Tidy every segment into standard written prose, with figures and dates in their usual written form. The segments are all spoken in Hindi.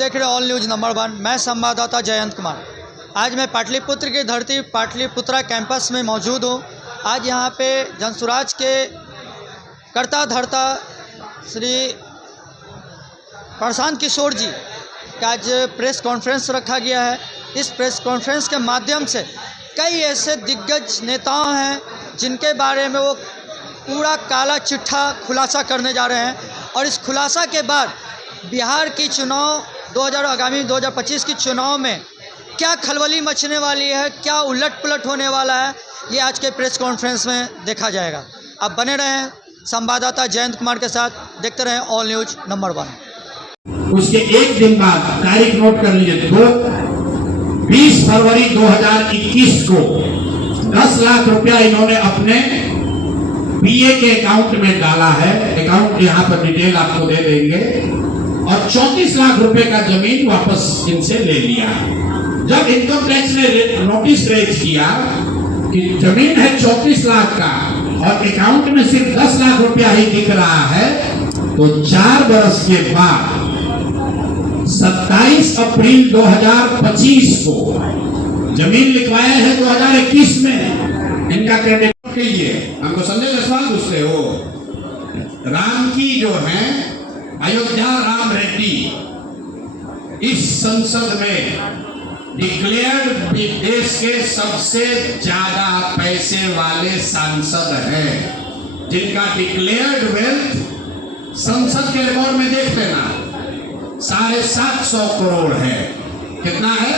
देख रहे ऑल न्यूज़ नंबर 1। मैं संवाददाता जयंत कुमार। आज मैं पाटलिपुत्र की धरती पाटलिपुत्रा कैंपस में मौजूद हूँ। आज यहाँ पे जनसुराज के कर्ता धर्ता श्री प्रशांत किशोर जी का आज प्रेस कॉन्फ्रेंस रखा गया है। इस प्रेस कॉन्फ्रेंस के माध्यम से कई ऐसे दिग्गज नेताओं हैं जिनके बारे में वो पूरा काला चिट्ठा खुलासा करने जा रहे हैं, और इस खुलासा के बाद बिहार की चुनाव आगामी 2025 की चुनाव में क्या खलबली मचने वाली है, क्या उलट पुलट होने वाला है, ये आज के प्रेस कॉन्फ्रेंस में देखा जाएगा। आप बने रहें संवाददाता जयंत कुमार के साथ, देखते रहें ऑल न्यूज़ नंबर 1। उसके एक दिन बाद तारीख नोट कर लीजिए, 20 फरवरी 2021 को 10 लाख रुपया इन्होंने अपने पीए के अकाउंट में डाला है। अकाउंट यहाँ पर डिटेल आपको दे देंगे। और 34 लाख रुपए का जमीन वापस इनसे ले लिया। जब इनकम टैक्स ने नोटिस रेज किया कि जमीन है 34 लाख का और अकाउंट में सिर्फ 10 लाख रुपया ही दिख रहा है, तो 4 बरस के बाद 27 अप्रैल 2025 को जमीन लिखवाया है 2021 में। इनका क्रेडिट कीजिए। हमको संजय जायसवाल पूछते हो, राम की जो है अयोध्या राम रेड्डी इस संसद में डिक्लेयर्ड देश के सबसे ज्यादा पैसे वाले सांसद हैं, जिनका डिक्लेयर्ड वेल्थ संसद के रिकॉर्ड में देख लेना 750 करोड़ है। कितना है?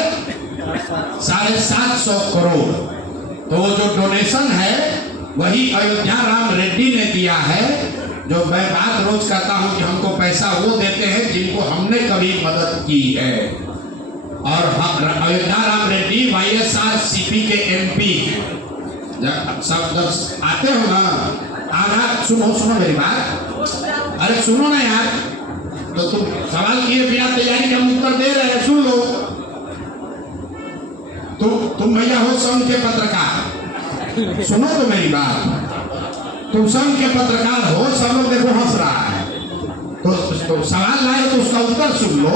750 करोड़। तो वो जो डोनेशन है वही अयोध्या राम रेड्डी ने दिया है। जो मैं बात रोज करता हूं कि हमको पैसा वो देते हैं जिनको हमने कभी मदद की है। और अयोध्या राम रेड्डी YSRCP के MP हैं। सब आते हो ना, आधा सुनो मेरी बात। अरे सुनो ना यार, तो तुम सवाल किए बिना तैयारी के हम उत्तर दे रहे हैं, सुन लो। तुम भैया हो संघ के पत्रकार, सुनो तो मेरी बात। तुम संघ के पत्रकार हो, सब लोग देखो हंस रहा है, तो सवाल लाए तो उसका उत्तर सुन लो।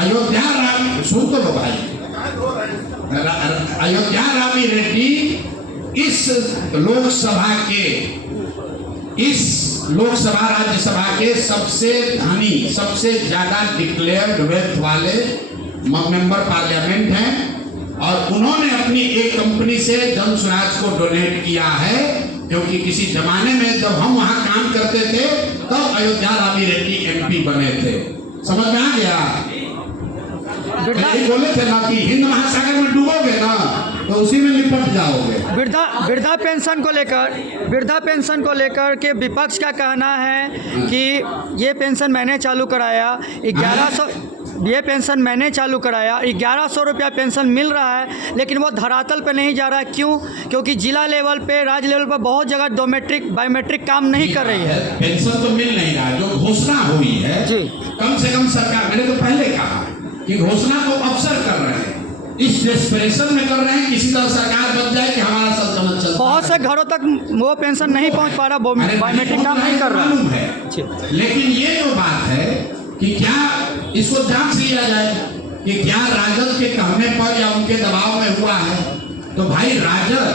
अयोध्या राम, सुन तो लो भाई। अयोध्या रामी रेड्डी इस लोकसभा राज्यसभा के सबसे धनी, सबसे ज्यादा डिक्लेयर्ड वेल्थ वाले मेंबर पार्लियामेंट हैं। और उन्होंने अपनी एक कंपनी से जनसुराज को डोनेट किया है, क्योंकि किसी जमाने में जब हम वहां काम करते थे तब अयोध्या रामी रेड्डी MP बने थे। समझ में आ गया? बोले थे ना कि हिंद महासागर में डूबोगे ना तो उसी में निपट जाओगे। वृद्धा पेंशन को लेकर के विपक्ष का कहना है कि ये पेंशन मैंने चालू कराया, 1100 रुपया पेंशन मिल रहा है, लेकिन वो धरातल पे नहीं जा रहा है। क्यों? क्योंकि जिला लेवल पे, राज्य लेवल पर बहुत जगह बायोमेट्रिक काम नहीं कर रही है। पेंशन तो मिल नहीं रहा है। जो घोषणा हुई है जी, कम से कम सरकार, मैंने तो पहले कहा कि घोषणा तो अफसर कर रहे हैं, इस डेस्परेशन में कर रहे हैं किसी तरह सरकार बन जाए कि हमारा सल्तनत चलता है। बहुत से घरों तक वो पेंशन नहीं पहुंच पा रहा, बायोमेट्रिक काम नहीं कर रहा है। लेकिन ये जो बात है कि क्या इसको जांच लिया जाए कि क्या राजद के कहने पर या उनके दबाव में हुआ है। तो भाई राजद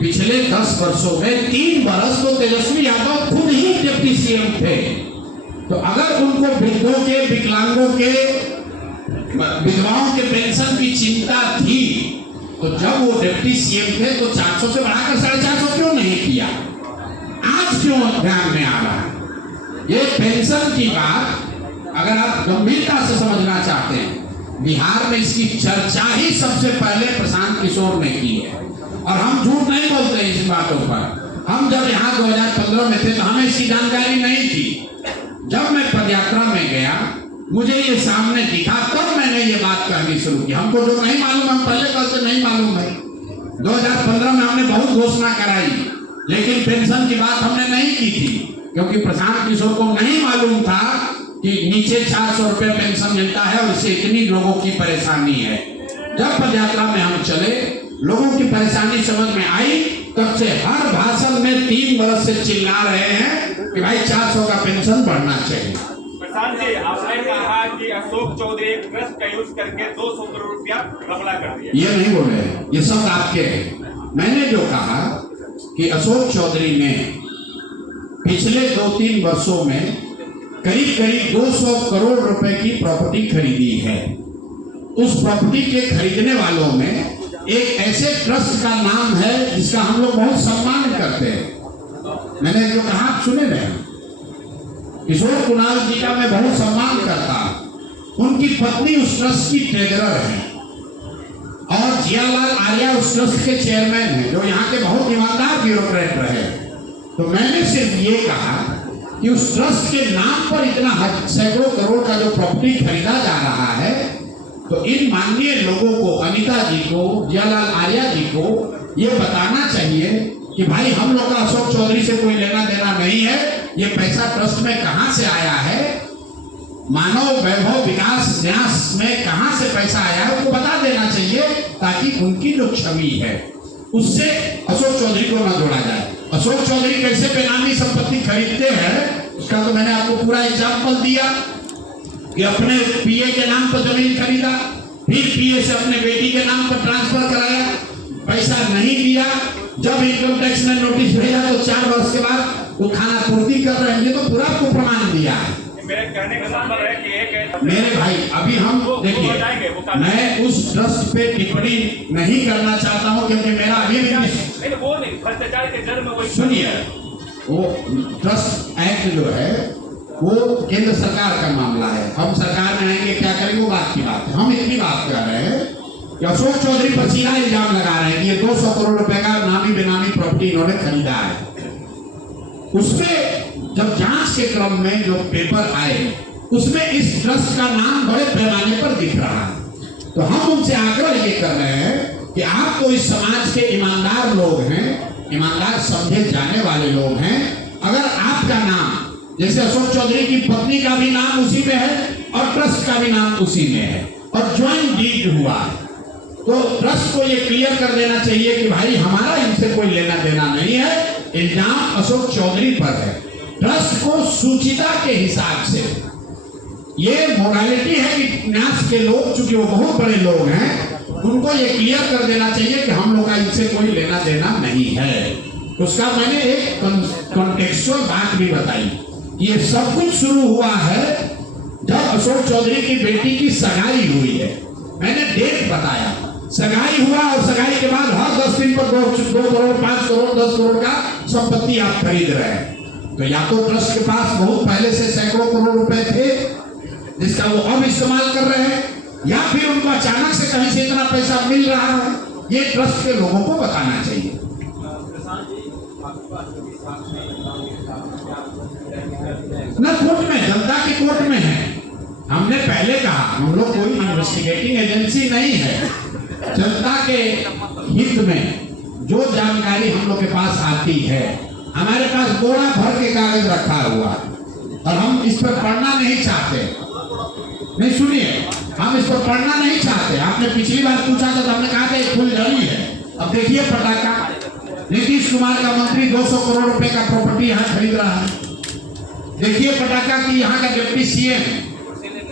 पिछले 10 वर्षों में 3 वर्ष तो तेजस्वी यादव खुद ही डिप्टी CM थे। तो अगर उनको वृद्धों के, विकलांगों के, विधवाओं के पेंशन की चिंता थी, तो जब वो डिप्टी CM थे तो 400 से बढ़ाकर 450 क्यों नहीं किया? आज क्यों ध्यान में आ रहा है? ये पेंशन की बात अगर आप गंभीरता से समझना चाहते हैं, बिहार में इसकी चर्चा ही सबसे पहले प्रशांत किशोर ने की है। और हम झूठ नहीं बोलते इस बातों पर। हम जब यहाँ 2015 में थे तो हमें इसकी जानकारी नहीं थी। जब मैं पदयात्रा में गया, मुझे ये सामने दिखा, तब मैंने ये बात कहनी शुरू की। हमको जो नहीं मालूम, हम पहले कहते नहीं मालूम है। 2015 में हमने बहुत घोषणा कराई, लेकिन पेंशन की बात हमने नहीं की थी, क्योंकि प्रशांत किशोर को नहीं मालूम था कि नीचे 400 रुपये पेंशन मिलता है और इससे इतनी लोगों की परेशानी है। जब पदयात्रा में हम चले, लोगों की परेशानी समझ में आई, तब से हर भाषण में 3 बरस से चिल्ला रहे हैं कि भाई 400 का पेंशन बढ़ना चाहिए। प्रशांत जी, आपने कहा कि अशोक चौधरी एक ट्रस्ट का यूज करके 200 करोड़ रुपया घपला कर दिया। ये नहीं बोले, ये सब आपके हैं। मैंने जो कहा कि अशोक चौधरी ने पिछले 2-3 वर्षों में करीब करीब 200 करोड़ रुपए की प्रॉपर्टी खरीदी है। उस प्रॉपर्टी के खरीदने वालों में एक ऐसे ट्रस्ट का नाम है जिसका हम लोग बहुत सम्मान करते हैं। मैंने जो कहा आप सुने रहे, किशोर कुणाल जी का मैं बहुत सम्मान करता हूं। उनकी पत्नी उस ट्रस्ट की ट्रेजरर है और जियालाल आर्या उस ट्रस्ट के चेयरमैन हैं, जो यहाँ के बहुत ईमानदार ब्यूरोक्रेट रहे। तो मैंने सिर्फ ये कहा कि उस ट्रस्ट के नाम पर इतना सैकड़ों करोड़ का जो प्रॉपर्टी खरीदा जा रहा है, तो इन माननीय लोगों को, अनिता जी को, जियालाल आर्या जी को ये बताना चाहिए कि भाई हम लोग का अशोक चौधरी से कोई लेना देना नहीं है। ये पैसा ट्रस्ट में कहां से आया है, मानव वैभव विकास न्यास में कहां से पैसा आया है, उनको बता देना चाहिए, ताकि उनकी जो छवि है उससे अशोक चौधरी को ना जोड़ा जाए। अशोक चौधरी कैसे बेनामी संपत्ति खरीदते हैं उसका तो मैंने आपको पूरा एग्जाम्पल दिया कि अपने पीए के नाम पर जमीन खरीदा, फिर पीए से अपने बेटी के नाम पर ट्रांसफर कराया, पैसा नहीं दिया। जब इनकम टैक्स ने नोटिस भेजा तो 4 वर्ष के बाद वो खाना पूर्ति कर रहे हैं, तो पूरा आपको प्रमाण दिया है। मेरे कहने का मतलब है कि एक मेरे भाई अभी हम देखिए, मैं उस ट्रस्ट पे टिप्पणी नहीं करना चाहता हूं क्योंकि मेरा अभी भी नहीं, वो नहीं, भ्रष्टाचार के जड़ में वही। सुनिए, वो ट्रस्ट एक्ट जो है वो केंद्र सरकार का मामला है। हम सरकार में आएंगे क्या करेंगे वो बात की बात है। हम इतनी बात कर रहे हैं कि अशोक चौधरी पर सीधा इल्जाम लगा रहे हैं कि ये 200 करोड़ रुपए का नामी बेनामी प्रॉपर्टी इन्होंने खरीदा है। उसमें जब जांच के क्रम में जो पेपर आए उसमें इस ट्रस्ट का नाम बड़े पैमाने पर दिख रहा है। तो हम उनसे आग्रह ये कर रहे हैं कि आप तो इस समाज के ईमानदार लोग हैं, ईमानदार समझे जाने वाले लोग हैं। अगर आपका नाम, जैसे अशोक चौधरी की पत्नी का भी नाम उसी में है और ट्रस्ट का भी नाम उसी में है और ज्वाइंट डीड हुआ, तो ट्रस्ट को ये क्लियर कर देना चाहिए कि भाई हमारा इनसे कोई लेना देना नहीं है, इल्जाम अशोक चौधरी पर है। ट्रस्ट को सूचिता के हिसाब से ये मोरालिटी है कि न्यास के लोग, चूंकि वो बहुत बड़े लोग हैं, उनको ये क्लियर कर देना चाहिए कि हम लोग का इनसे कोई लेना देना नहीं है। उसका मैंने एक कॉन्टेक्चुअल बात भी बताई। ये सब कुछ शुरू हुआ है जब अशोक चौधरी की बेटी की सगाई हुई है। मैंने डेट बताया, सगाई हुआ और सगाई के बाद हर 10 दिन पर 2 करोड़ 5 करोड़ 10 करोड़ का संपत्ति आप खरीद रहे हैं। तो या तो ट्रस्ट के पास बहुत पहले से सैकड़ों करोड़ रुपए थे जिसका वो अब इस्तेमाल कर रहे हैं, या फिर उनको अचानक से कहीं से इतना पैसा मिल रहा है। ये ट्रस्ट के लोगों को बताना चाहिए। न कोर्ट में, जनता की कोर्ट में है। हमने पहले कहा हम लोग कोई इन्वेस्टिगेटिंग एजेंसी नहीं है। जनता के हित में जो जानकारी हम लोग के पास आती है, हमारे पास बोरा भर के कागज रखा हुआ और हम इस पर पढ़ना नहीं चाहते। नहीं, सुनिए, हम इस पर पढ़ना नहीं चाहते। आपने पिछली बार पूछा था तो हमने कहा था एक फुलझड़ी है। अब देखिए पटाखा, नीतीश कुमार का मंत्री 200 करोड़ रुपए का प्रॉपर्टी यहाँ खरीद रहा है। देखिए पटाखा की यहाँ का डिप्टी सीएम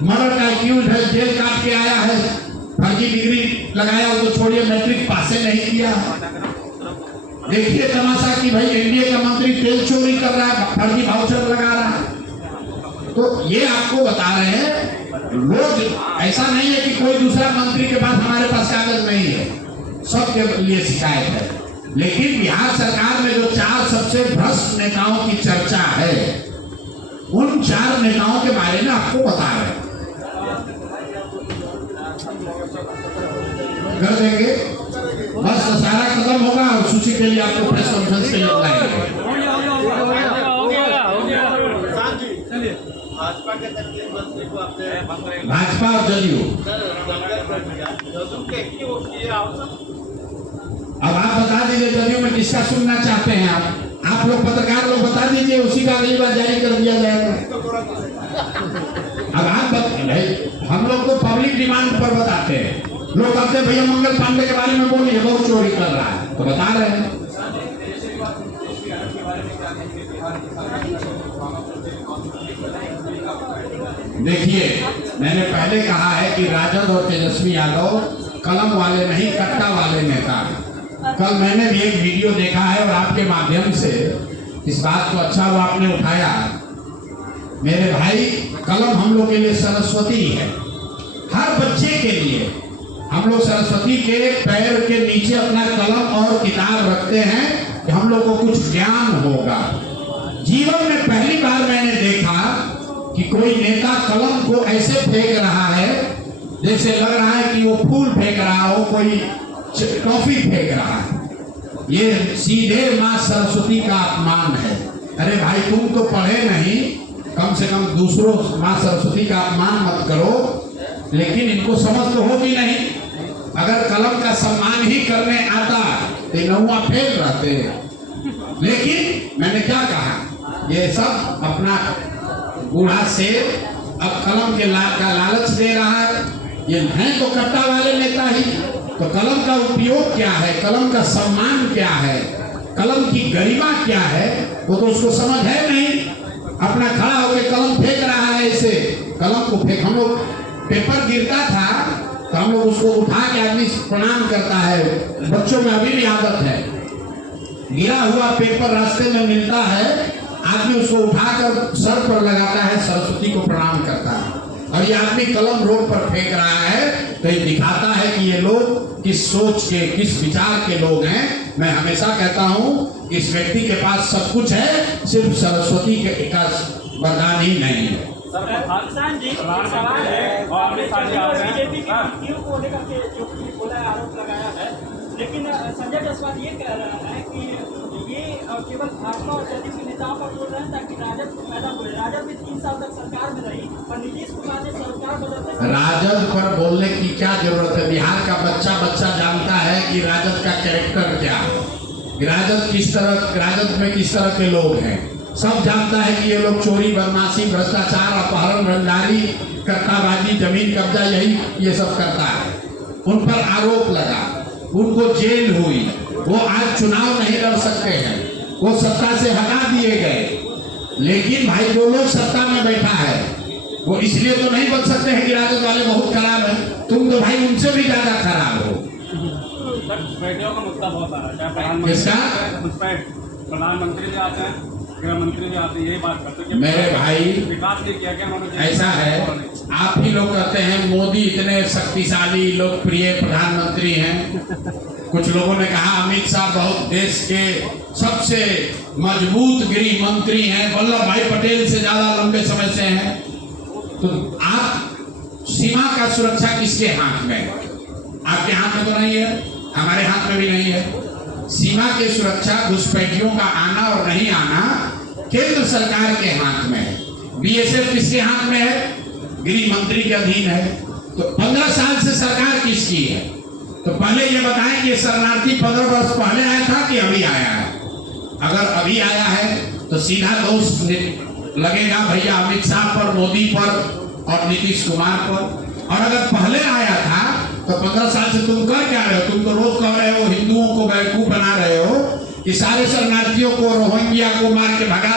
मर्डर का एक्यूज है, जेल काट के आया है, फर्जी डिग्री लगाया, वो तो छोड़िए मैट्रिक पास नहीं किया। देखिए तमाशा की भाई एनडीए का मंत्री तेल चोरी कर रहा है, फर्जी वाउचर लगा रहा है। तो ये आपको बता रहे हैं लोग, ऐसा नहीं है कि कोई दूसरा मंत्री के पास हमारे पास कागज नहीं है, सबके लिए शिकायत है। लेकिन बिहार सरकार में जो 4 सबसे भ्रष्ट नेताओं की चर्चा है, उन 4 नेताओं के बारे में आपको बता रहे हैं। कर देंगे बस, सारा खत्म होगा और सूची के लिए आपको प्रेस कॉन्फ्रेंस के लिए बुलाएंगे। भाजपा और जदयू, अब आप बता दीजिए जदयू में किसका सुनना चाहते हैं। आप लोग पत्रकार लोग बता दीजिए, उसी का अगली बार जारी कर दिया जाएगा। अब आप भाई, हम लोग तो पब्लिक डिमांड पर बताते हैं। लोग कहते हैं भैया मंगल पांडे के बारे में बोलिए, बहुत चोरी कर रहा है, तो बता रहे हैं। देखिए, मैंने पहले कहा है कि राजद और तेजस्वी यादव कलम वाले नहीं, कट्टा वाले नेता हैं। कल मैंने भी एक वीडियो देखा है और आपके माध्यम से इस बात को अच्छा वो आपने उठाया। मेरे भाई, कलम हम लोग के लिए सरस्वती है, हर बच्चे के लिए। हम लोग सरस्वती के पैर के नीचे अपना कलम और किताब रखते हैं कि हम लोग को कुछ ज्ञान होगा। जीवन में पहली बार मैंने देखा कि कोई नेता कलम को ऐसे फेंक रहा है जैसे लग रहा है कि वो फूल फेंक रहा हो, कोई टॉफी फेंक रहा है। ये सीधे माँ सरस्वती का अपमान है। अरे भाई, तुम तो पढ़े नहीं, कम से कम दूसरों माँ सरस्वती का अपमान मत करो। लेकिन इनको समझ तो होगी नहीं। अगर कलम का सम्मान ही करने आता तो नौवा फेल रहते। लेकिन मैंने क्या कहा, ये सब अपना बूढ़ा से अब कलम के का लालच दे रहा है। ये हैं तो कट्टा वाले नेता ही। तो कलम का उपयोग क्या है, कलम का सम्मान क्या है, कलम की गरिमा क्या है, वो तो उसको समझ है नहीं। अपना खड़ा होकर कलम फेंक रहा है ऐसे। कलम को फेंक, हम लोग पेपर गिरता था तो हम लोग उसको उठा के आदमी प्रणाम करता है। बच्चों में अभी भी आदत है, गिरा हुआ पेपर रास्ते में मिलता है, आदमी उसको उठाकर सर पर लगाता है, सरस्वती को प्रणाम करता है। और ये आदमी कलम रोड पर फेंक रहा है तो ये दिखाता है कि ये लोग किस सोच के, किस विचार के लोग हैं। मैं हमेशा कहता हूँ, इस व्यक्ति के पास सब कुछ है, सिर्फ सरस्वती के का वरदान ही नहीं है। किसान जी, सवाल है और बीजेपी की नीतियों को लेकर के जो बोला है, आरोप लगाया है, लेकिन संजय जायसवाल ये कह रहा है कि ये केवल भाजपा और जदयू के नेताओं पर बोल रहे हैं ताकि राजद पैदा हो। राजद भी 3 साल तक सरकार में रही और नीतीश कुमार ने सरकार बदलते। राजद पर बोलने की क्या जरूरत है? बिहार का बच्चा जानता है कि राजद का कैरेक्टर क्या है, राजद में किस तरह के लोग हैं। सब जानता है कि ये लोग चोरी, बदमाशी, भ्रष्टाचार, अपहरण, रंगदारी, कट्टाबाजी, जमीन कब्जा, यही ये सब करता है। उन पर आरोप लगा, उनको जेल हुई, वो आज चुनाव नहीं लड़ सकते हैं, वो सत्ता से हटा दिए गए। लेकिन भाई, जो लोग सत्ता में बैठा है वो इसलिए तो नहीं बच सकते हैं कि राजद वाले बहुत खराब है। तुम तो भाई उनसे भी ज्यादा खराब हो। का मुद्दा बहुत आ रहा है, किसका? प्रधानमंत्री भी आते हैं, गृह मंत्री भी आते हैं, यही बात करते हैं। मेरे भाई, विकास नहीं किया गया उन्होंने। ऐसा है, आप ही लोग कहते हैं मोदी इतने शक्तिशाली लोकप्रिय प्रधानमंत्री हैं। कुछ लोगों ने कहा अमित शाह बहुत देश के सबसे मजबूत गृह मंत्री हैं, वल्लभ भाई पटेल से ज्यादा लंबे समय से हैं। तो आप, सीमा का सुरक्षा किसके हाथ में है? आपके हाथ में तो नहीं है, हमारे हाथ में भी नहीं है। सीमा की सुरक्षा, घुसपैठियों का आना और नहीं आना केंद्र सरकार के हाथ में है। बीएसएफ किसके हाथ में है? गृह मंत्री के अधीन है। तो 15 साल से सरकार किसकी है? तो पहले ये बताएं कि शरणार्थी 15 वर्ष पहले आया था कि अभी आया है? अगर अभी आया है तो सीधा दोष लगेगा भैया अमित शाह पर, मोदी पर और नीतीश कुमार पर। और अगर पहले आया था तो 15 साल से तुम कर क्या रहे हो? तुम तो रोज कह रहे हो, हिंदुओं को बेवकूफ बना रहे हो कि सारे शरणार्थियों को, रोहिंग्या को मार के भगा